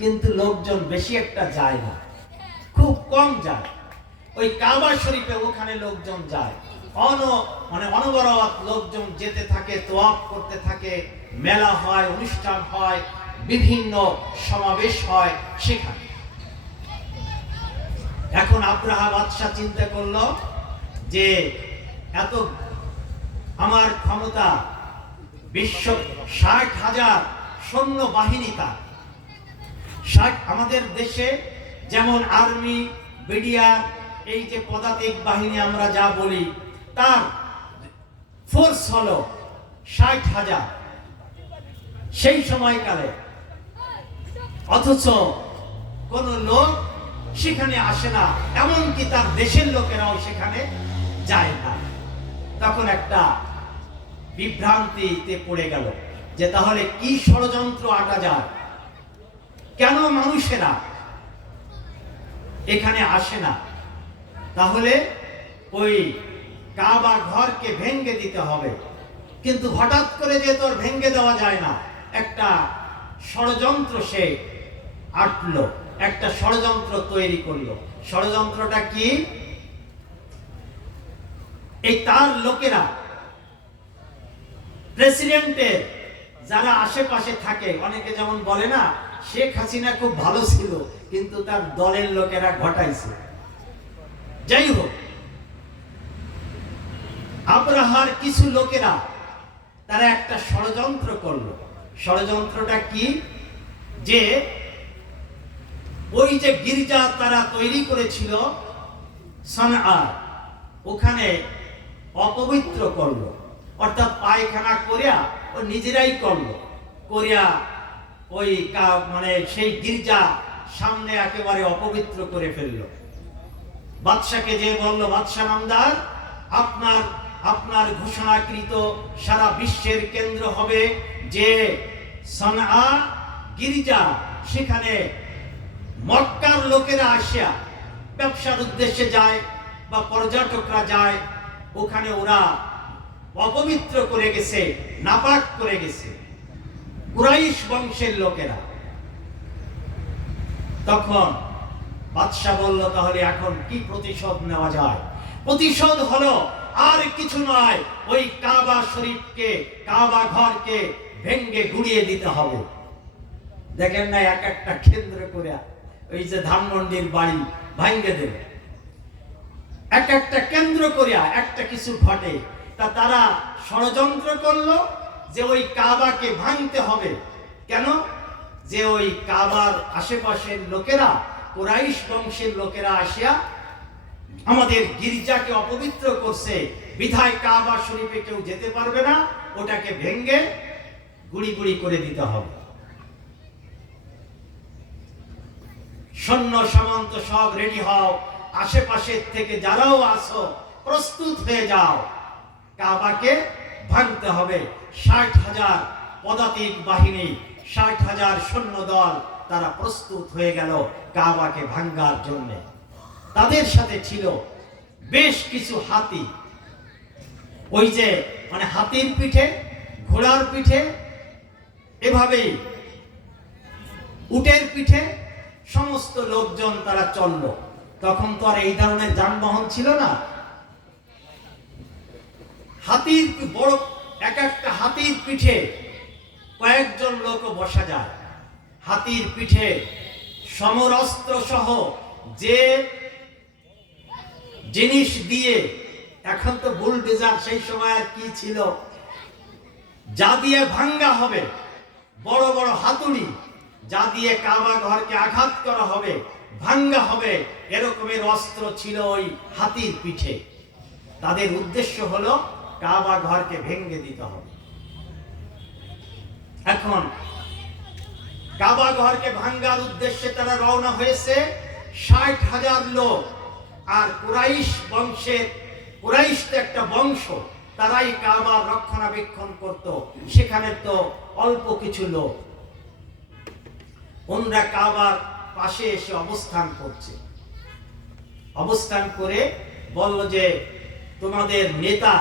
কিন্তু লোকজন বেশি একটা যায় না, খুব কম যায়। ওই কাবা শরীফে ওখানে লোকজন যায়, অনবরত লোকজন যেতে থাকে, তোয়াফ করতে থাকে, মেলা হয়, অনুষ্ঠান হয়, বিভিন্ন সমাবেশ হয় সেখানে। এখন আব্রাহা বাদশাহ চিন্তা করলো যে এত আমার ক্ষমতা, বিশ্ব 60,000 সৈন্য বাহিনী, তার আমাদের দেশে যেমন আর্মি, বিডিআর, এই যে পদাতিক বাহিনী আমরা যা বলি, তার ফোর্স হলো 60,000 সেই সময়কালে। অথচ কোন লোক সেখানে আসে না, এমনকি তার দেশের লোকেরাও সেখানে যায় না। তখন একটা বিভ্রান্তিতে পড়ে গেল যে তাহলে কি ষড়যন্ত্র আটা যায়, কেন মানুষেরা এখানে আসে না? তাহলে ওই কাবা ঘরকে ভেঙে দিতে হবে। কিন্তু হঠাৎ করে যে তোর ভেঙে দেওয়া যায় না, একটা ষড়যন্ত্র সে আটলো, একটা ষড়যন্ত্র তৈরি করলো। ষড়যন্ত্রটা কি? এই তার লোকেরা, প্রেসিডেন্টের যারা আশেপাশে থাকে, অনেকে যেমন বলে না শেখ হাসিনা খুব ভালো ছিল কিন্তু তার দলের লোকেরা ঘটাইছে। যাই হোক, আব্রাহার কিছু লোকেরা তারা একটা ষড়যন্ত্র করলো। ষড়যন্ত্রটা কি? যে ওই যে গির্জা তারা তৈরি করেছিল সানআ, ওখানে অপবিত্র করলো, অর্থাৎ পায়খানা করিয়া ও নিজেরাই করলো, করিয়া ওই মানে সেই গির্জা সামনে একেবারে অপবিত্র করে ফেললো। বাদশাকে যে বলল, বাদশা নামদার, আপনার ঘোষণাকৃত সারা বিশ্বের কেন্দ্র হবে যে সানআ গির্জা, সেখানে মক্কার লোকেরা আসিয়া ব্যবসার উদ্দেশ্যে যায় বা পর্যটকরা যায়, ওখানে ওরা অপবিত্র করে গেছে, নাপাক করে গেছে কুরাইশ বংশের লোকেরা। তখন বাদশা বলল, তাহলে এখন কি প্রতিশোধ নেওয়া যায়? প্রতিশোধ হলো আর কিছু নয়, ওই কাবা শরীফকে, কাবা ঘরকে ভেঙ্গে গুড়িয়ে দিতে হবে। দেখেন না, এক একটা কেন্দ্র করে ওই যে ধানমন্ডির বাড়ি ভাঙ্গে দেবে, এক একটা কেন্দ্র করিয়া একটা কিছু ঘটে। তা তারা ষড়যন্ত্র করলো যে ওই কাবাকে ভাঙতে হবে। কেন? যে ওই কাবার আশেপাশের লোকেরা, কুরাইশ বংশের লোকেরা আসিয়া আমাদের গির্জাকে অপবিত্র করছে, বিধায় কাবা শরীফে কেউ যেতে পারবে না, ওটাকে ভেঙ্গে গুড়ি গুড়ি করে দিতে হবে। সৈন্য সামন্ত সব রেডি হও, আশেপাশের থেকে যারাও আসো প্রস্তুত হয়ে যাও, কাবাকে ভাঙতে হবে। 60,000 পদাতিক বাহিনী, 60,000 সৈন্য দল, তারা প্রস্তুত হয়ে গেল কাবাকে ভাঙার জন্য। তাদের সাথে ছিল বেশ কিছু হাতি, ওই যে মানে হাতির পিঠে, ঘোড়ার পিঠে, এভাবেই উটের পিঠে সমস্ত লোকজন তারা চলল। তখন তো আর এই ধরনের যানবাহন ছিল না। হাতির বড় এক একটা হাতির পিঠে কয়েকজন লোক বসা যায়। হাতির পিঠে সমরাস্ত্র সহ যে জিনিস দিয়ে, এখন তো বুলডোজার, সেই সময় আর কি ছিল, যা দিয়ে ভাঙ্গা হবে, বড় বড় হাতুড়ি, যা দিয়ে কাবা ঘরকে আঘাত করা হবে, ভাঙ্গা হবে, এরকমের অস্ত্র ছিল ওই হাতির পিঠে। তাদের উদ্দেশ্য হলো কাবা ঘরকে ভেঙে দিতে হবে। এখন কাবা ঘরকে ভাঙ্গার উদ্দেশ্যে তারা রওনা হয়েছে 60,000 লোক। আর কুরাইশ বংশের, কুরাইশ তো একটা বংশ, তারাই কাবার রক্ষণাবেক্ষণ করত, সেখানে তো অল্প কিছু লোক। ওনরা কাবার পাশে এসে অবস্থান করছে। অবস্থান করে বলল যে তোমাদের নেতা,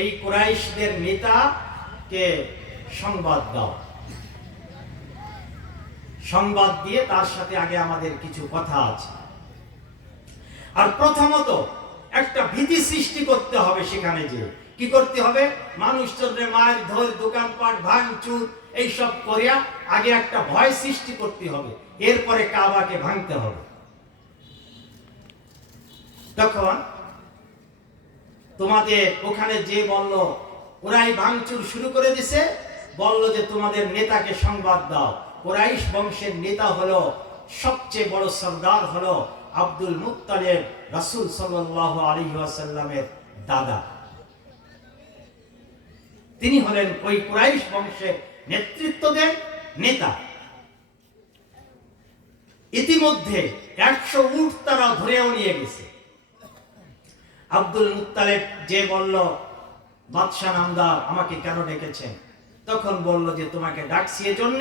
এই কুরাইশদের নেতাকে সংবাদ দাও। সংবাদ দিয়ে তার সাথে আগে আমাদের কিছু কথা আছে। আর প্রথমত একটা ভীতি সৃষ্টি করতে হবে। সেখানে যে কি করতে হবে, মানুষজনের মায়ের ধর দোকানপাট ভাঙচুর এইসব করিয়া আগে একটা ভয় সৃষ্টি করতে হবে, এরপরে কাবাকে ভাঙতে হবে। তখন তোমাদের ওখানে যে বলল, ওরাই ভাঙচুর শুরু করে দিছে, বলল যে তোমাদের নেতাকে সংবাদ দাও। কুরাইশ বংশের নেতা হলো, সবচেয়ে বড় সর্দার হলো আব্দুল মুত্তালিব, রাসূল সাল্লাল্লাহু আলাইহি ওয়াসাল্লামের দাদা। তিনি হলেন ওই কুরাইশ বংশের নেতৃত্ব দেন নেতা। ইতিমধ্যে 100 উট তারা ধরেও নিয়ে গেছে। আব্দুল মুত্তালিব যে বলল, বাদশাহ নামদার আমাকে কেন ডেকেছেন? তখন বলল যে তোমাকে ডাকছি এজন্য,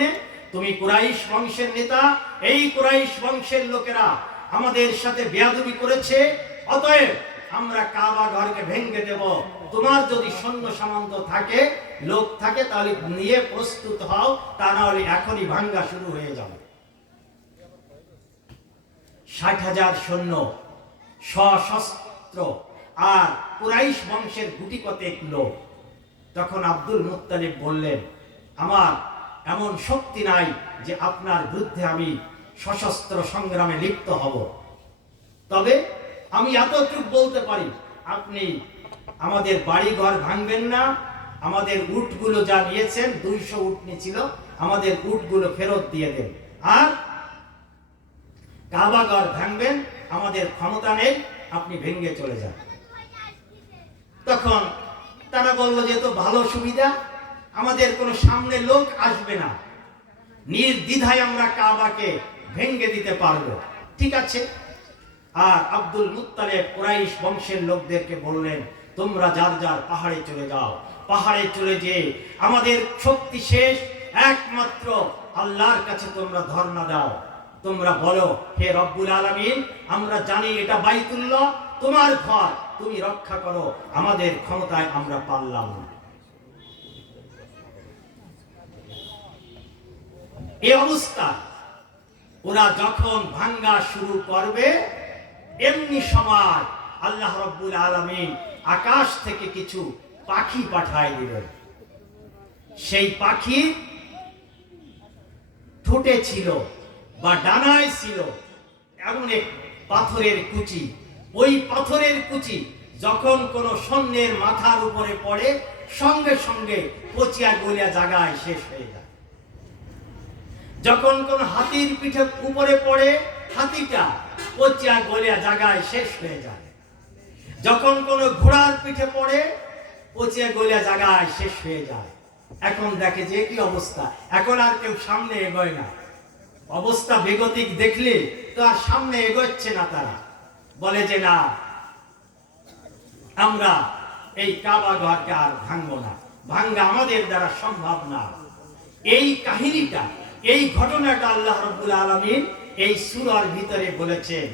তুমি কুরাইশ বংশের নেতা, এই কুরাইশ বংশের লোকেরা আমাদের সাথে বেয়াদবি করেছে, অতএব আমরা কাবা ঘরকে ভেঙে দেব। তোমার যদি সৈন্য সামন্ত থাকে, লোক থাকে, তাহলে নিয়ে প্রস্তুত হও, তা না হলে এখনই ভাঙ্গা শুরু হয়ে যাবে। 60,000 সৈন্য সশস্ত্র আর কুরাইশ বংশের গুটি কতেক লোক। তখন আব্দুল মুত্তালিব বললেন, আমার এমন শক্তি নাই যে আপনার বিরুদ্ধে আমি সশস্ত্র সংগ্রামে লিপ্ত হব, তবে আমি এতটুকু বলতে পারি, আপনি আমাদের বাড়িঘর ভাঙবেন না, আমাদের উটগুলো যা নিয়েছেন 200 উট নিয়েছিল, আমাদের উটগুলো ফেরত দিয়ে দেন, আর কাবা ঘর ভাঙবেন, আমাদের ক্ষমতা নেই, আপনি ভেঙে চলে যান। তখন তারা বলল যে তো ভালো সুবিধা, আমাদের কোনো সামনে লোক আসবে না, নির্দ্বিধায় আমরা কাবাকে ভেঙে দিতে পারবো, ঠিক আছে। আর আব্দুল মুত্তালিব কুরাইশ বংশের লোকদেরকে বললেন, তোমরা যার যার পাহাড়ে চলে যাও, পাহাড়ে চলে যেয়ে আমাদের শক্তি শেষ, একমাত্র আল্লাহর কাছে তোমরা ধর্ণা দাও, তোমরা বলো, হে রব্বুল আলামিন, আমরা জানি এটা বাইতুল্লাহ, তোমার ঘর, তুমি রক্ষা করো, আমাদের ক্ষমতায় আমরা পারলাম না। এই অবস্থা ওরা যখন ভাঙ্গা শুরু করবে, এমনি সময় আল্লাহ রব্বুল আলামিন আকাশ থেকে কিছু পাখি পাঠায় দিলেন। সেই পাখি ঠোঁটে ছিল বা ডানায় ছিল এমন এক পাথরের কুচি, ওই পাথরের কুচি যখন কোন সৈন্যের মাথার উপরে পড়ে, সঙ্গে সঙ্গে পচিয়া গলিয়া জায়গায় শেষ হয়ে যায়। যখন কোন হাতির পিঠে উপরে পড়ে, হাতিটা পচিয়া গলিয়া জায়গায় শেষ হয়ে যায়। যখন কোন ঘোড়ার পিঠে পড়ে, পচিয়া গলিয়া জায়গায় শেষ হয়ে যায়। এখন দেখে যে কি অবস্থা, এখন আর কেউ সামনে এগোয় না। অবস্থা বেগতিক দেখলে তো আর সামনে এগোচ্ছে না, তারা বলে যে না, আমরা এই কাবা ঘরকে আর ভাঙবো না, ভাঙ্গা আমাদের দ্বারা সম্ভব না। এই কাহিনীটা, এই ঘটনাটা আল্লাহ রাব্বুল আলামিন এই সূরার ভিতরে বলেছেন।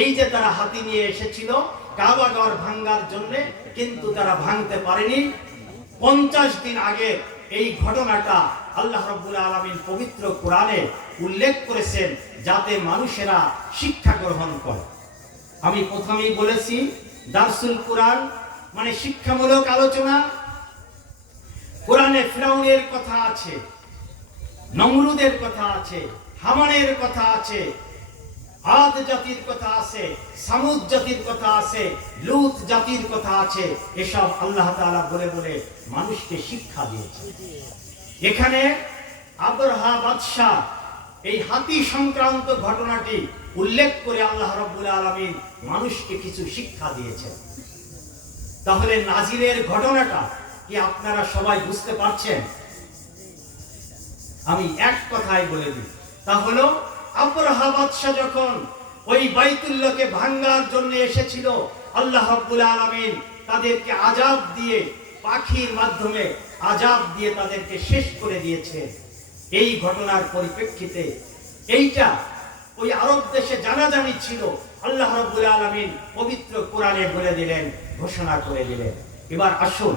এই যে তারা হাতি নিয়ে এসেছিল কাবা ঘর ভাঙ্গার জন্য, কিন্তু তারা ভাঙতে পারেনি। 50 দিন আগে এই ঘটনাটা আল্লাহ রাব্বুল আলামিন পবিত্র কোরআনে উল্লেখ করেছেন, যাতে মানুষেরা শিক্ষা গ্রহণ করে। আমি প্রথমেই বলেছি, দারসুল কোরআন মানে শিক্ষামূলক আলোচনা। কোরআনে ফিরাউনের কথা আছে, নমরুদের কথা আছে, হামানের কথা আছে, আদ জাতির কথা আছে, সামুদ জাতির কথা আছে, লূত জাতির কথা আছে। এসব আল্লাহ তাআলা বলে বলে মানুষকে শিক্ষা দিয়েছে। এখানে আবরাহা বাদশাহ এই হাতি সংক্রান্ত ঘটনাটি উল্লেখ করে আল্লাহ রাব্বুল আলামিন মানুষকে কিছু শিক্ষা দিয়েছেন। তাহলে নাজিলের ঘটনাটা কি আপনারা সবাই বুঝতে পারছেন? আমি এক কথায় বলে দিই, তা হলো আবরাহা বাদশাহ যখন ওই বাইতুল্লাহকে ভাঙার জন্য এসেছিল, আল্লাহ রাব্বুল আলামিন তাদেরকে আযাব দিয়ে, পাখির মাধ্যমে আযাব দিয়ে তাদেরকে শেষ করে দিয়েছে। এই ঘটনার পরিপ্রেক্ষিতে এইটা ওই আরব দেশে জানাজানি ছিল, আল্লাহ রাব্বুল আলামিন পবিত্র কোরআনে বলে দিলেন, ঘোষণা করে দিলেন। এবার আসুন,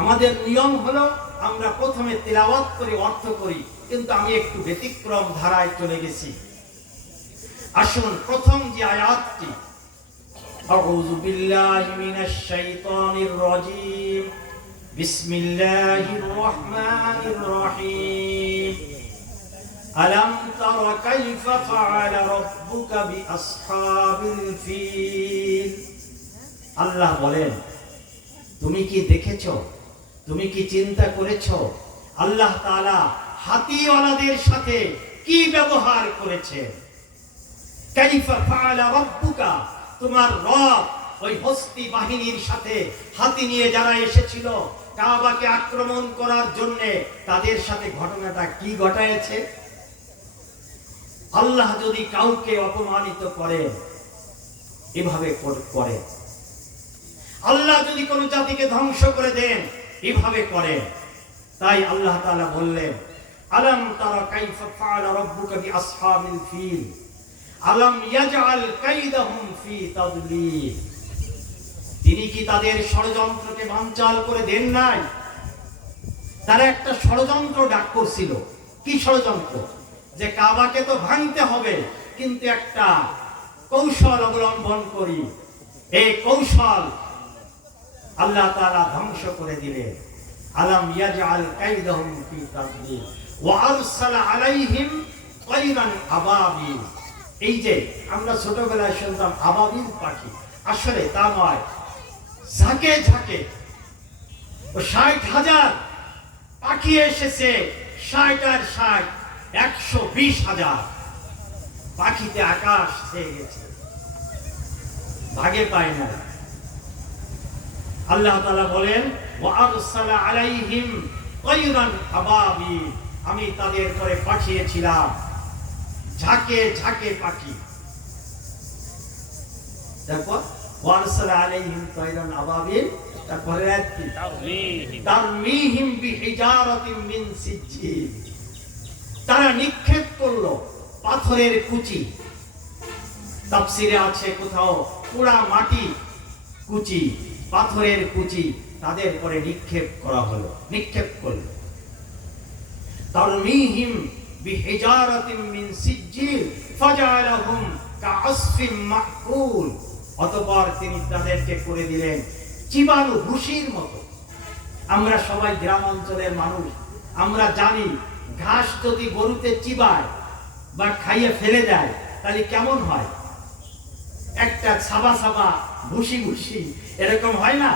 আমাদের নিয়ম হলো আমরা প্রথমে তিলাওয়াত করে অর্থ করি, কিন্তু আমি একটু ব্যতিক্রম ধারায় চলে গেছি। আসুন প্রথম যে আয়াতটি, আউযু বিল্লাহি মিনাশ শাইতানির রাজীম, বিসমিল্লাহির রহমানির রহিম, আলাম তারা কাইফা ফাআলা রাব্বুকা বিআসহাবিল ফিল। আল্লাহ বলেন, তুমি কি দেখেছো, তুমি কি চিন্তা করেছো আল্লাহ তাআলা হাতিওয়ালাদের সাথে কি ব্যবহার করেছে? কাইফা ফাআলা রাব্বুকা, তোমার রব ওই হস্তি বাহিনীর সাথে, হাতি নিয়ে যারা এসেছিল কাবাকে আক্রমণ করার জন্য, তাদের সাথে ঘটনাটা কি ঘটায়ছে? আল্লাহ যদি কাউকে অপমানিত করে এভাবে করে, আল্লাহ যদি কোন জাতিকে ধ্বংস করে দেন এভাবে করে। তাই আল্লাহ তাআলা বললেন, আলাম তারা কাইফা ফাআলা রাব্বুকা বিআসহাবিল ফিল আলাম ইয়াজআল কাইদাহুম ফি তাদলিল। তিনি কি তাদের ষড়যন্ত্রকে বানচাল করে দেন নাই? তারা একটা ষড়যন্ত্র ডাক করছিল। কি ষড়যন্ত্র? যে কাবাকে তো ভাঙতে হবে, কিন্তু একটা কৌশল অবলম্বন করি। এই কৌশল আল্লাহ তাআলা ধ্বংস করে দিলেন। আলাম ইয়াজআল কাইদাহুম ফি তাদলিল ওয়া আরসালা আলাইহিম তায়রান আবাবিল। এই যে আমরা ছোটবেলায় শুনতাম আবাবিল পাখি, আসলে তা নয়। ঝাঁকে ঝাঁকে ৬০,০০০ পাখি এসেছে, ৬০ আর ৬০, ১২০,০০০ পাখিতে আকাশ ছেয়ে গেছে, ভাগে পায় না। আল্লাহ তাআলা বলেন, ওয়া আরসালা আলাইহিম তায়রান আবাবিল, আমি তাদের পরে পাঠিয়েছিলাম ঝাঁকে ঝাঁকে পাখি। তারপর ওয়া আরসালা আলাইহিম তায়রান আবাবিল, তারপরে তারমিহিম বিহিজারাতিন মিন সিজ্জিল, তারা নিক্ষেপ করলো পাথরের কুচি। তাফসিরে আছে কোথাও পোড়া মাটি কুচি, পাথরের কুচি তাদের পরে নিক্ষেপ করা হলো, নিক্ষেপ করলো। তারমিহিম বিহিজারাতিন মিন সিজ্জিল ফাজআলাহুম কাআসফিন মাকুল, অতঃপর তিনি তাদেরকে করে দিলেন চিবানো ভুসির মতো। আমরা সবাই গ্রাম অঞ্চলের মানুষ, আমরা জানি ঘাস যদি গরুতে চিবায় বা খাইয়ে ফেলে দেয় তাহলে কেমন হয়? একটা ছাবা ছাবা ভুসি ভুসি এরকম হয় না?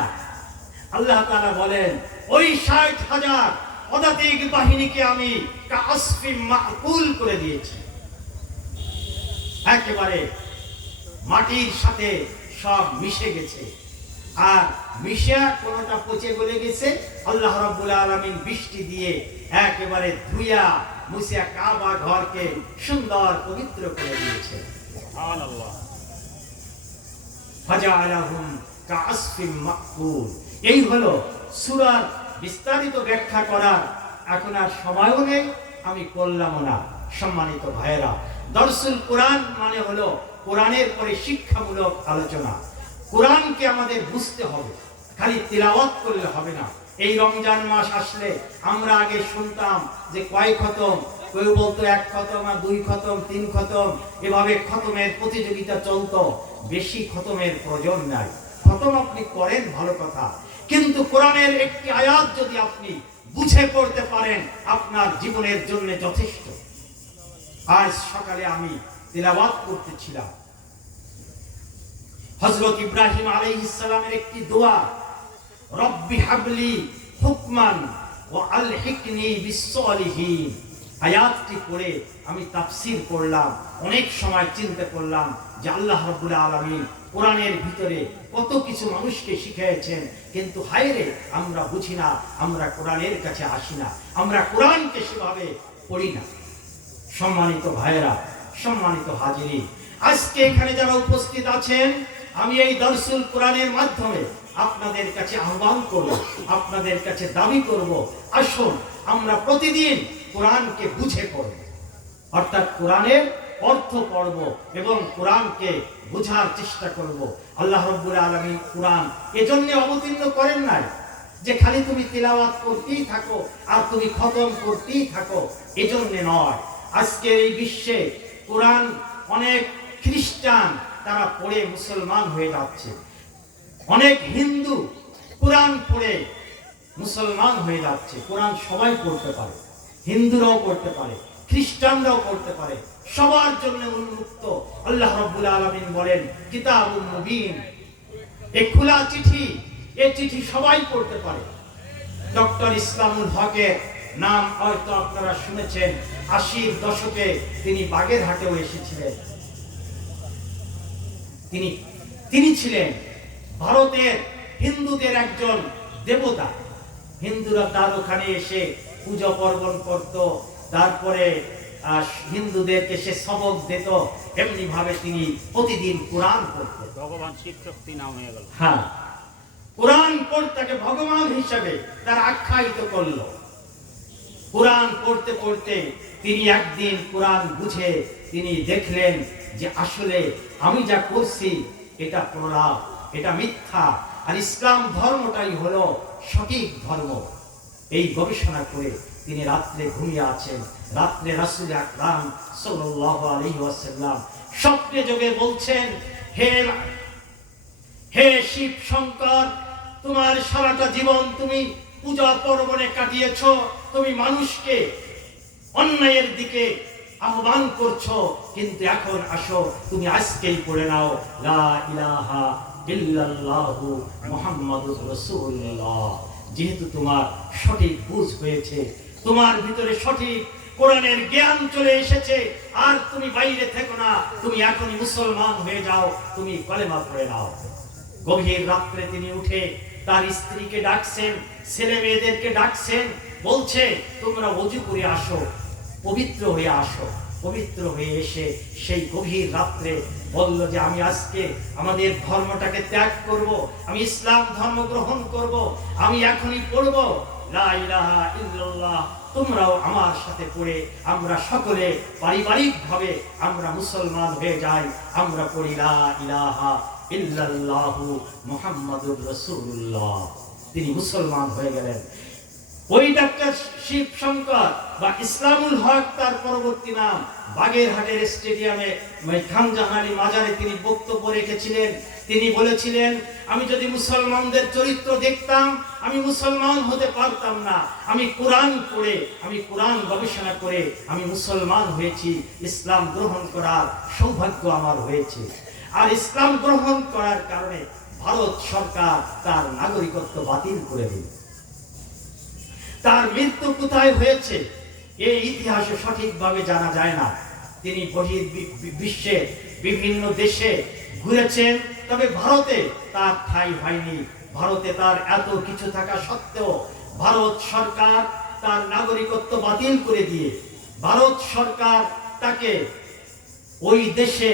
আল্লাহ তাআলা বলেন, ওই ৬০,০০০ পদাতিক বাহিনীকে আমি কাআসফিন মাকুল করে দিয়েছি। একেবারে মাটির সাথে সব মিশে গেছে, আর মিশে কোনটা পচে গলে গেছে। আল্লাহ রাব্বুল আলামিন বৃষ্টি দিয়ে একেবারে ধুইয়া মুছিয়া কাবা ঘরকে সুন্দর পবিত্র করে দিয়েছে। সুবহানাল্লাহ। ফাজআলাহুম কাআসফিন মাকুল। এই হলো সূরার বিস্তারিত ব্যাখ্যা করার এখন আর সময়ও নেই, আমি করলাম না। সম্মানিত ভাইয়েরা, দরসুল কোরআন মানে হলো কোরআনের পরে শিক্ষামূলক আলোচনা। কোরআনকে আমাদের বুঝতে হবে, খালি তিলাওয়াত করলে হবে না। এই রমজান মাস আসলে আমরা আগে শুনতাম যে কয় খতম, কেউ বলতো ১ খতম আর ২ খতম ৩ খতম, এভাবে খতমের প্রতিযোগিতা চলতো। বেশি খতমের প্রয়োজন নাই, খতম আপনি করেন ভালো কথা, কিন্তু কোরআনের একটি আয়াত যদি আপনি বুঝে পড়তে পারেন আপনার জীবনের জন্য যথেষ্ট। আজ সকালে আমি তিলাওয়াত করতেছিলাম হযরত ইব্রাহিম আলাইহিস সালামের একটি দোয়া, রব্বি হাবলি হুকমান ওয়া আলহিকনি বিসসালিহিন। আয়াতটি পড়ে আমি তাফসীর করলাম, অনেক সময় চিন্তা করলাম যে আল্লাহ রাব্বুল আলামিন কোরআনের ভিতরে কত কিছু মানুষকে শিখিয়েছেন, কিন্তু হায়রে আমরা বুঝি না, আমরা কোরআনের কাছে আসি না, আমরা কোরআনকে সেভাবে পড়ি না। সম্মানিত ভাইয়েরা, সম্মানিত হাজিরিন, আজকে এখানে যারা উপস্থিত আছেন, আমি এই দরসুল কোরআনের মাধ্যমে আপনাদের কাছে আহ্বান করব, আপনাদের কাছে দাবি করব, আসুন আমরা প্রতিদিন কোরআনকে বুঝে পড়ব, অর্থাৎ কোরআনের অর্থ পড়ব এবং কোরআনকে বোঝার চেষ্টা করব। আল্লাহ রাব্বুল আলামিন কোরআন এজন্য অবতীর্ণ করেন নাই যে খালি তুমি তিলাওয়াত করতেই থাকো আর তুমি খতম করতেই থাকো, এজন্য নয়। আজকের এই বিশ্বে কোরআন অনেক খ্রিস্টান তারা পড়ে মুসলমান হয়ে যাচ্ছে, অনেক হিন্দু কোরআন পড়ে মুসলমান হয়ে যাচ্ছে। কোরআন সবাই পড়তে পারে, হিন্দুরাও পড়তে পারে, খ্রিস্টানরাও পড়তে পারে, সবার জন্য উন্মুক্ত। আল্লাহ রাব্বুল আলামিন বলেন কিতাবুম মুবিন, এই খোলা চিঠি, এই চিঠি সবাই পড়তে পারে। ডক্টর ইসলামুল হকের নাম হয়তো আপনারা শুনেছেন, ৮০-র দশকে তিনি বাগেরহাটেও এসেছিলেন। তিনি ছিলেন ভারতের হিন্দুদের একজন দেবতা। হিন্দুরা তার ওখানে এসে পূজা পার্বণ করত, তারপরে হিন্দুদেরকে সে সবক দিত। এমনি ভাবে তিনি প্রতিদিন কোরআন পড়তেন। ভগবান শিক্ষক নাম হয়ে গেল। হ্যাঁ, কোরআন পড়তাকে ভগবান হিসাবে তার আখ্যায়িত করলো। কোরআন পড়তে পড়তে তিনি একদিন কোরআন বুঝে তিনি দেখলেন যে আসলে আমি যা করছি এটা প্রলাপ, এটা মিথ্যা, আর ইসলাম ধর্মটাই হলো সঠিক ধর্ম। এই গবেষণা করে তিনি রাত্রে ঘুমিয়ে আছেন। রাত্রে রাসূল আকরাম সাল্লাল্লাহু আলাইহি ওয়াসাল্লাম স্বপ্নে যোগে বলছেন, হে শিব শঙ্কর, তোমার সারাটা জীবন তুমি পূজা পর্বণে কাটিয়েছো, তুমি মানুষকে অন্যায়ের দিকে আহ্বান করছো, কিন্তু এখন আসো তুমি আজকেই পড়ে নাও লা ইলাহা ইল্লাল্লাহু মুহাম্মাদুর রাসূলুল্লাহ। যেহেতু তোমার সঠিক বুঝ হয়েছে, তোমার ভিতরে সঠিক কোরআনের জ্ঞান চলে এসেছে, আর তুমি বাইরে থেকো না, তুমি এখনই মুসলমান হয়ে যাও, তুমি কলেমা পড়ে নাও। গভীর রাত্রে তিনি উঠে তার স্ত্রীকে ডাকছেন, ছেলে মেয়েদেরকে ডাকছেন, বলছে তোমরা ওযু করে আসো, পবিত্র হয়ে আসো। পবিত্র হয়ে এসে সেই গভীর রাত্রে বলল যে আমি আজকে আমাদের ধর্মটাকে ত্যাগ করব, আমি ইসলাম ধর্ম গ্রহণ করব, আমি এখনই পড়ব লা ইলাহা ইল্লাল্লাহ। তোমরাও আমার সাথে পড়ে আমরা সকলে পারিবারিকভাবে আমরা মুসলমান হয়ে যাই। আমরা পড়ি লা ইলাহা ইল্লাল্লাহু মুহাম্মাদুর রাসূলুল্লাহ। তিনি মুসলমান হয়ে গেলেন। ওই ডাক্তার শিব শঙ্কর বা ইসলামুল হক তার পরবর্তী নাম, বাগেরহাটের স্টেডিয়ামে খান জাহান আলী মাজারে তিনি বক্তব্য রেখেছিলেন। তিনি বলেছিলেন, আমি যদি মুসলমানদের চরিত্র দেখতাম আমি মুসলমান হতে পারতাম না। আমি কোরআন পড়ে, আমি কোরআন গবেষণা করে আমি মুসলমান হয়েছি। ইসলাম গ্রহণ করার সৌভাগ্য আমার হয়েছে। আর ইসলাম গ্রহণ করার কারণে ভারত সরকার তার নাগরিকত্ব বাতিল করে দিল। তার মৃত্যু কোথায় হয়েছে এই ইতিহাসে সঠিকভাবে জানা যায় না। তিনি বিশ্বের বিভিন্ন দেশে ঘুরেছেন, তবে ভারতে তার ঠাঁই হয়নি। ভারতে তার এত কিছু থাকা সত্ত্বেও ভারত সরকার তার নাগরিকত্ব বাতিল করে দিয়ে ভারত সরকার তাকে ওই দেশে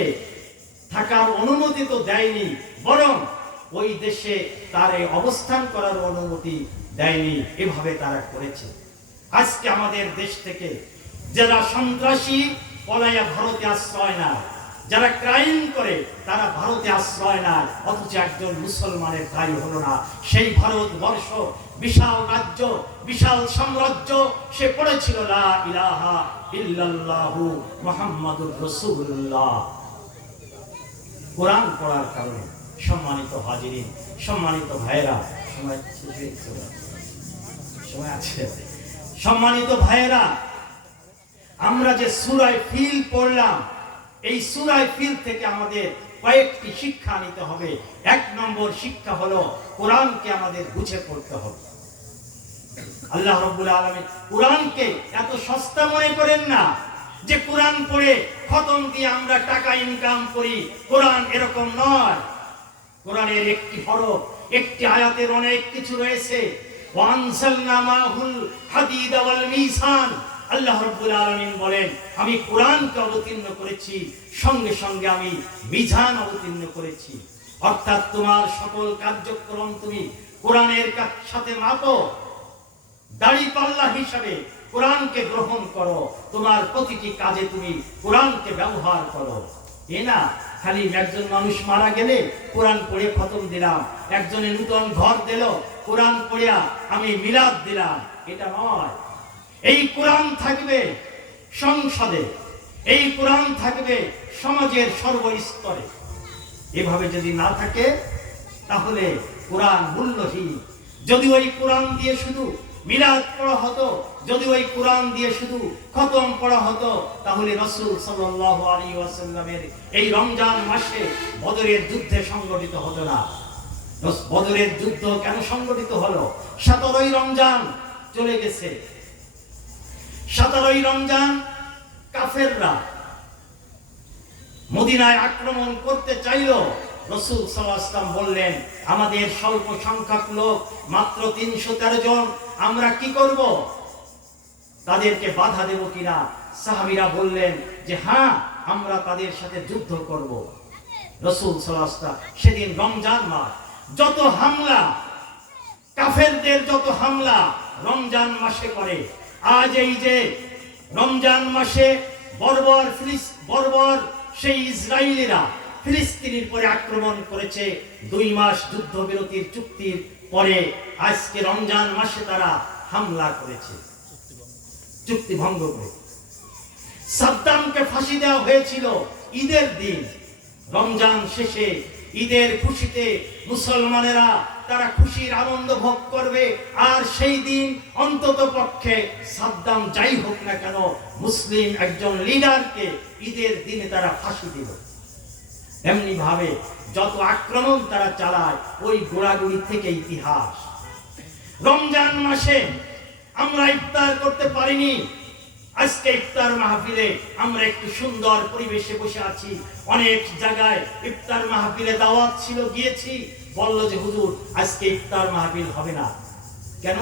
থাকার অনুমতি তো দেয়নি, বরং ওই দেশে তার অবস্থান করার অনুমতি দেয়নি। এভাবে তারা করেছে। আজকে আমাদের দেশ থেকে যারা সন্ত্রাসী পলায়া ভারতে আশ্রয় না, যারা ক্রাইম করে তারা ভারতে আশ্রয় না, অথচ একজন মুসলমানের তাই হলো না। সেই ভারতবর্ষ বিশাল রাজ্য, বিশাল সাম্রাজ্য, সে পড়েছিল লা ইলাহা ইল্লাল্লাহু মুহাম্মাদুর রাসূলুল্লাহ। কোরআন পড়ার কারণে সম্মানিত হাজিরিন, সম্মানিত ভাইয়েরা, সম্মানিত ভাইয়েরা, আমরা যে সূরা ফিল পড়লাম, এই সূরা ফিল থেকে আমাদের কয়েকটি শিক্ষা নিতে হবে। ১ নম্বর শিক্ষা হলো কোরআনকে আমাদের বুঝে পড়তে হবে। আল্লাহ রাব্বুল আলামিন কোরআনকে এত সস্তা মনে করেন না যে কোরআন পড়ে খতম দিয়ে আমরা টাকা ইনকাম করি। কোরআন এরকম নয়। কোরআনের একটি হরফ, একটি আয়াতের অনেক কিছু রয়েছে। ওয়ানজালনা মাহুল হাদিদ ওয়াল মিজান। আল্লাহ রাব্বুল আলামিন বলেন, আমি কোরআনকে অবতীর্ণ করেছি, সঙ্গে সঙ্গে আমি মিজান অবতীর্ণ করেছি। অর্থাৎ তোমার সকল কার্যক্রম তুমি কোরআনের সাথে মাপো। দাড়িপাল্লা হিসাবে কোরআনকে গ্রহণ করো, তোমার প্রতিটি কাজে তুমি কোরআনকে ব্যবহার করো। এ না খালি একজন মানুষ মারা গেলে কোরআন পড়ে খতম দিলাম, একজনে নূতন ঘর দিল কোরআন পড়িয়া আমি মিলাদ দিলাম, এটা নয়। এই কোরআন থাকবে সংসদে, এই কোরআন থাকবে সমাজের সর্বস্তরে। এভাবে যদি না থাকে তাহলে কোরআন মূল্যহীন। যদি ওই কোরআন দিয়ে শুধু মিলাদ পড়া হতো, যদি ওই কোরআন দিয়ে শুধু খতম পড়া হতো, তাহলে রাসূল সাল্লাল্লাহু আলাইহি ওয়াসাল্লামের এই রমজান মাসে বদরের যুদ্ধে সংগঠিত হতো না। বদরের যুদ্ধ কেন সংগঠিত হলো? 17ই রমজান চলে গেছে। 17ই রমজান কাফেররা মদিনায় আক্রমণ করতে চাইল। রাসূল সাল্লাল্লাহু আলাইহি ওয়াসাল্লাম বললেন, আমাদের স্বল্প সংখ্যক লোক, মাত্র 313 জন, আমরা কি করব? তাদেরকে বাধা দেব কিনা? সাহাবীরা বললেন যে হ্যাঁ, আমরা তাদের সাথে যুদ্ধ করব। রাসূল সাল্লাল্লাহু আলাইহি ওয়াসাল্লাম সেদিন রমজান মাস, যত হামলা কাফেরদের, যত হামলা রমজান মাসে করে, আজ এই যে রমজান মাসে বর্বর সেই ইসরায়েলিরা ফিলিস্তিনের পরে আক্রমণ করেছে। 2 মাস যুদ্ধবিরতির চুক্তির পরে আজকে রমজান মাসে তারা হামলা করেছে, চুক্তি ভঙ্গ করে। সাদ্দামকে ফাঁসি দেওয়া হয়েছিল ঈদের দিন। রমজান শেষে ঈদের খুশিতে মুসলমানেরা তারা খুশির আনন্দ ভোগ করবে, আর সেই দিন অন্তত পক্ষে সাদ্দাম যাই হোক না কেন, মুসলিম একজন লিডারকে ঈদের দিনে তারা ফাঁসি দিল। এমনি ভাবে যত আক্রমণ তারা চালায়, ওই গোড়াগুড়ি থেকে ইতিহাস। রমজান মাসে আমরা ইফতার করতে পারিনি। আজকে ইফতার মাহফিলে আমরা একটু সুন্দর পরিবেশে বসে আছি। অনেক জায়গায় ইফতার মাহফিলে দাওয়াত ছিল, গিয়েছি, বলল যে হুজুর আজকে ইফতার মাহফিল হবে না। কেন?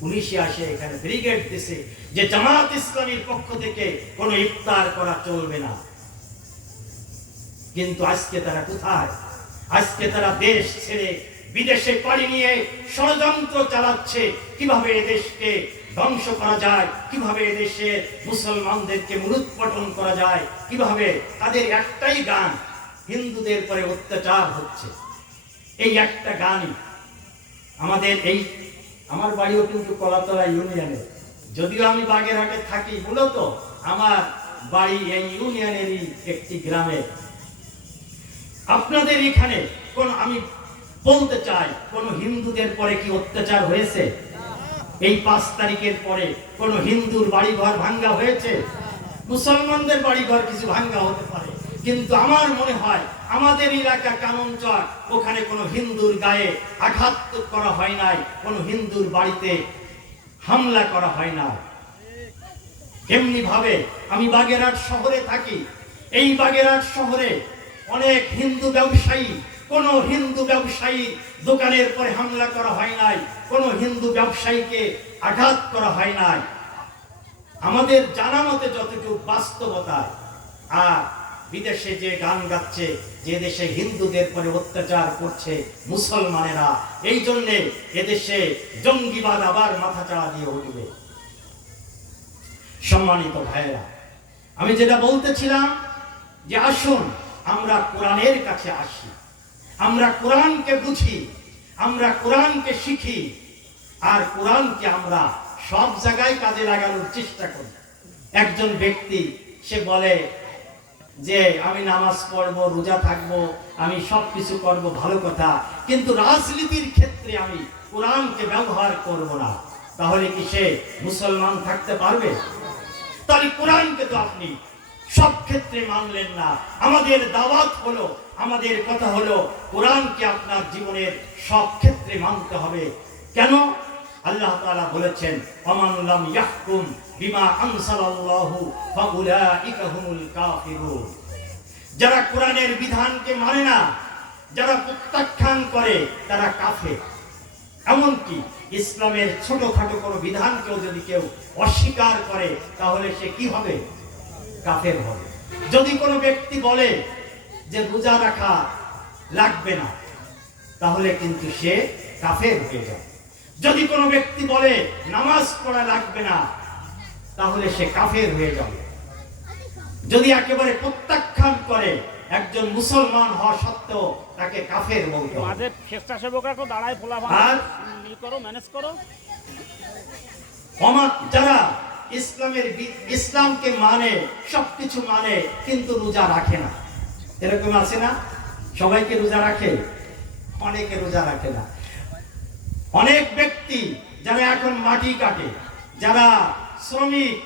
পুলিশে আসে এখানে ব্রিগেড দিছে যে জামাত ইসলামীর পক্ষ থেকে কোনো ইফতার করা চলবে না। কিন্তু আজকে তারা কোথায়? আজকে তারা দেশ ছেড়ে বিদেশে পাড়ি নিয়ে ষড়যন্ত্র চালাচ্ছে, কিভাবে এদেশকে ধ্বংস করা যায়, কিভাবে এদেশে মুসলমানদেরকে মূলোৎপাটন করা যায়, কিভাবে তাদের একটাই গান, হিন্দুদের পরে অত্যাচার হচ্ছে। এই একটা গানই আমাদের আমার বাড়িও কিন্তু কলাতলা ইউনিয়নে, যদিও আমি বাগেরহাটে থাকি, মূলত আমার বাড়ি এই ইউনিয়নেরই একটি গ্রামে। আপনাদের এখানে আমি বলতে চাই, কোন হিন্দুদের পরে কি অত্যাচার হয়েছে? এই 5 তারিখের পরে কোন হিন্দুর বাড়িঘর ভাঙ্গা হয়েছে? মুসলমানদের বাড়িঘর কিছু ভাঙ্গা হতে পারে, কিন্তু আমার মনে হয় আমাদের এলাকা কাননচর, ওখানে কোনো হিন্দুর গায়ে আঘাত করা হয় নাই, কোনো হিন্দুর বাড়িতে হামলা করা হয় না। এমনি ভাবে আমি বাগেরহাট শহরে থাকি। এই বাগেরহাট শহরে অনেক হিন্দু ব্যবসায়ী, কোন হিন্দু ব্যবসায়ী দোকানের পরে হামলা করা হয় নাই, কোন হিন্দু ব্যবসায়ীকে আঘাত করা হয় নাই, আমাদের জানা মতে যতটুকু বাস্তবতা। আর বিদেশে যে গান গাচ্ছে, যে দেশে হিন্দুদের পরে অত্যাচার করছে মুসলমানেরা, এই জন্যে এদেশে জঙ্গিবাদ আবার মাথাচাড়া দিয়ে উঠবে। সম্মানিত ভাইয়েরা, আমি যেটা বলতেছিলাম যে আসুন আমরা কোরআনের কাছে আসি, আমরা কোরআনকে বুঝি, আমরা কোরআনকে শিখি, আর কোরআনকে আমরা সব জায়গায় কাজে লাগানোর চেষ্টা করি। একজন ব্যক্তি সে বলে যে আমি নামাজ পড়বো, রোজা থাকবো, আমি সবকিছু করব, ভালো কথা, কিন্তু রাজনীতির ক্ষেত্রে আমি কোরআনকে ব্যবহার করব না। তাহলে কি সে মুসলমান থাকতে পারবে? তাহলে কোরআনকে তো আপনি সব ক্ষেত্রে মানলেন না। আমাদের দাওয়াত হলো, আমাদের কথা হলো কোরআনকে আপনার জীবনের সব ক্ষেত্রে মানতে হবে। কেন? আল্লাহ তাআলা বলেছেন, আমান লাম ইয়াহকুম বিমা আনসালাল্লাহু ফাউলাইকা হুমুল কাফিরুন। যারা কোরআনের বিধানকে মানে না, যারা প্রত্যাখ্যান করে, তারা কাফের। এমনকি ইসলামের ছোটখাটো কোনো বিধানকেও যদি কেউ অস্বীকার করে, তাহলে সে কি হবে? কাফের হবে। যদি কোনো ব্যক্তি বলে যে রোজা রাখা লাগবে না, তাহলে কিন্তু সে কাফের হয়ে যায়। যদি কোনো ব্যক্তি বলে নামাজ পড়া লাগবে না, তাহলে সে কাফের হয়ে যাবে। যদি একেবারে প্রত্যাখ্যান করে, একজন মুসলমান হওয়া সত্ত্বেও তাকে কাফের বলতে হবে। আমাদের স্বেচ্ছাসেবকরা তো দাঁড়ায় ফোলা আর করো, ম্যানেজ করো। যারা ইসলামকে মানে, সবকিছু মানে, কিন্তু রোজা রাখে না, এরকম আছে না? সবাইকে রোজা রাখে, অনেকে রোজা রাখে না। অনেক ব্যক্তি যারা এখন মাটি কাটে, যারা শ্রমিক,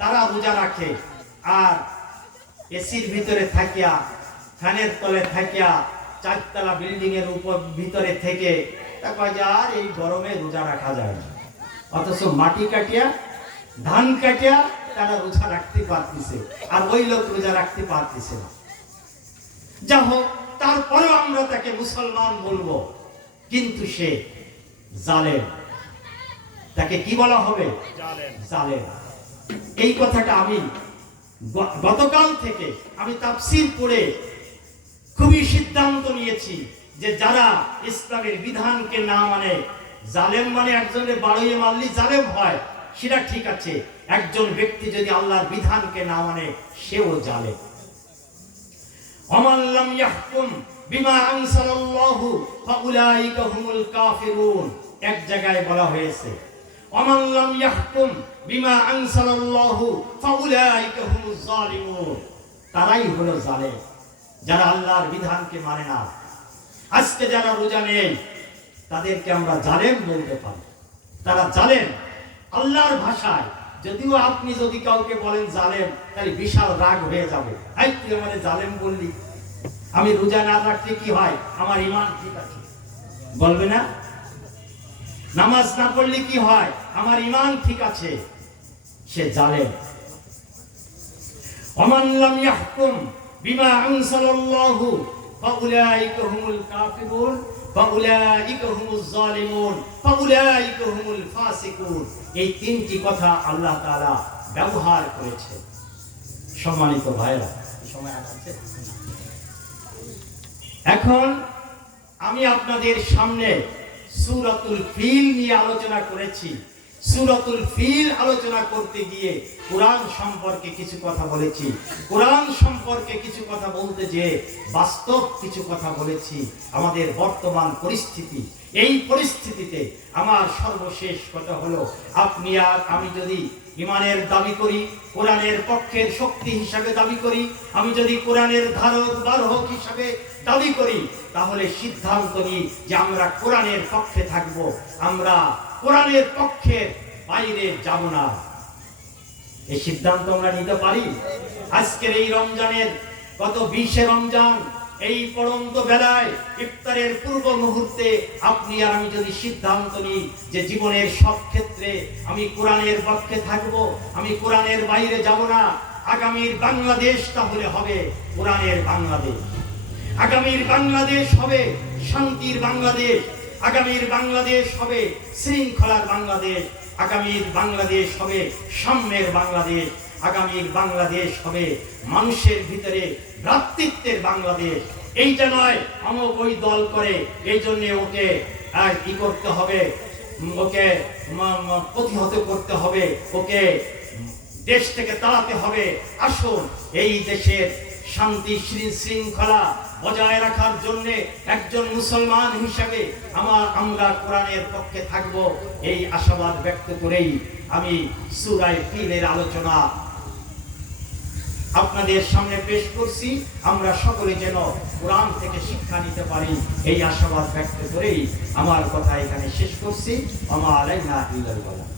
তারা রোজা রাখে, আর এসির ভিতরে থাকিয়া, ফ্যানের তলে থাকিয়া, চারতলা বিল্ডিং এর উপর ভিতরে থেকে আর এই গরমে রোজা রাখা যায় না। অথচ মাটি কাটিয়া, ধান কাটিয়া তারা রোজা রাখতে পারতেছে, আর ওই লোক রোজা রাখতে পারতেছে না। যা হোক, তারপরেও আমরা তাকে মুসলমান বলবো, কিন্তু সে জালেম। তাকে কি বলা হবে? জালেম। এই কথাটা আমি গতকাল থেকে আমি তাফসীর পড়ে খুবই সিদ্ধান্ত নিয়েছি যে যারা ইসলামের বিধানকে না মানে, জালেম মানে একজনের বাড়িয়ে মারলি জালেম হয়, সেটা ঠিক আছে। একজন ব্যক্তি যদি আল্লাহর বিধানকে না মানে, সেও জালেম। ওমান লাম ইয়াহকুম বিমা আনসালাল্লাহু ফাউলাইকা হুমুল কাফিরুন। এক জায়গায় বলা হয়েছে ওমান লাম ইয়াহকুম বিমা আনসালাল্লাহু ফাউলাইকা হুমুজ জালিমুন। তারাই হলো জালেম, যারা আল্লাহর বিধানকে মানে না। আজকে যারা রোজা নেই, তাদেরকে আমরা জালেম বলতে পারি। তারা জালেম আল্লাহর ভাষায়। যদিও আপনি যদি কাউকে বলেন জালেম, তাহলে বিশাল রাগ হয়ে যাবে। এই তুই আমারে জালেম বললি, আমি রোজা না রাখলে কি হয়? আমার ঈমান ঠিক আছে বলবে না? নামাজ না পড়লে কি হয়? আমার ঈমান ঠিক আছে। সে জালেম। ওমান লাম ইয়াহকুম বিমা আনসালাল্লাহু ফাউলাইকা হুমুল কাফিরুন ফাউলাইকা হুমুজ জালিমুন ফাউলাইকা হুমুল ফাসিকুন। এই তিনটি কথা আল্লাহ তাআলা ব্যবহার করেছে। সম্মানিত ভাইরা, সময় আছে? এখন আমি আপনাদের সামনে সূরাতুল ফিল নিয়ে আলোচনা করেছি। সূরাতুল ফিল আলোচনা করতে গিয়ে কোরআন সম্পর্কে কিছু কথা বলেছি। কোরআন সম্পর্কে কিছু কথা বলতে যে বাস্তব কিছু কথা বলেছি। আমাদের বর্তমান পরিস্থিতি, এই পরিস্থিতিতে আমার সর্বশেষ কথা হলো, আপনি আর আমি যদি ঈমানের দাবি করি, কোরআনের পক্ষের শক্তি হিসাবে দাবি করি, আমি যদি কোরআনের ধারক বাহক হিসাবে দাবি করি, তাহলে সিদ্ধান্ত নিই যে আমরা কোরআনের পক্ষে থাকব, আমরা কোরআনের পক্ষের বাইরে যাব না। এই সিদ্ধান্ত আমরা নিতে পারি। আজকের এই রমজানের গত 20 রমজান, এই পড়ন্ত বেলায় ইফতারের পূর্ব মুহূর্তে আপনি আর আমি যদি সিদ্ধান্ত নিই যে জীবনের সব ক্ষেত্রে আমি কোরআনের পক্ষে থাকব, আমি কোরআনের বাইরে যাব না, আগামীর বাংলাদেশ তাহলে হবে কোরআনের বাংলাদেশ। আগামীর বাংলাদেশ হবে শান্তির বাংলাদেশ। আগামীর বাংলাদেশ হবে শৃঙ্খলার বাংলাদেশ। আগামীর বাংলাদেশ হবে সাম্যের বাংলাদেশ। আগামীর বাংলাদেশ হবে মানুষের ভিতরে ভ্রাতৃত্বের বাংলাদেশ। এইটা নয় অমুক ওই দল করে, এই জন্য ওকে কি করতে হবে, ওকে প্রতিহত করতে হবে, ওকে দেশ থেকে তাড়াতে হবে। আসুন, এই দেশের শান্তি শৃঙ্খলা বজায় রাখার জন্য একজন মুসলমান হিসাবে আমরা কোরআনের পক্ষে থাকব, এই আশাবাদ ব্যক্ত করেই আমি সূরা ফিলের আলোচনা আপনাদের সামনে পেশ করছি। আমরা সকলে যেন কোরআন থেকে শিক্ষা নিতে পারি, এই আশাবাদ ব্যক্ত করেই আমার কথা এখানে শেষ করছি। আমা আলাইনা ইল্লাল বালাগ।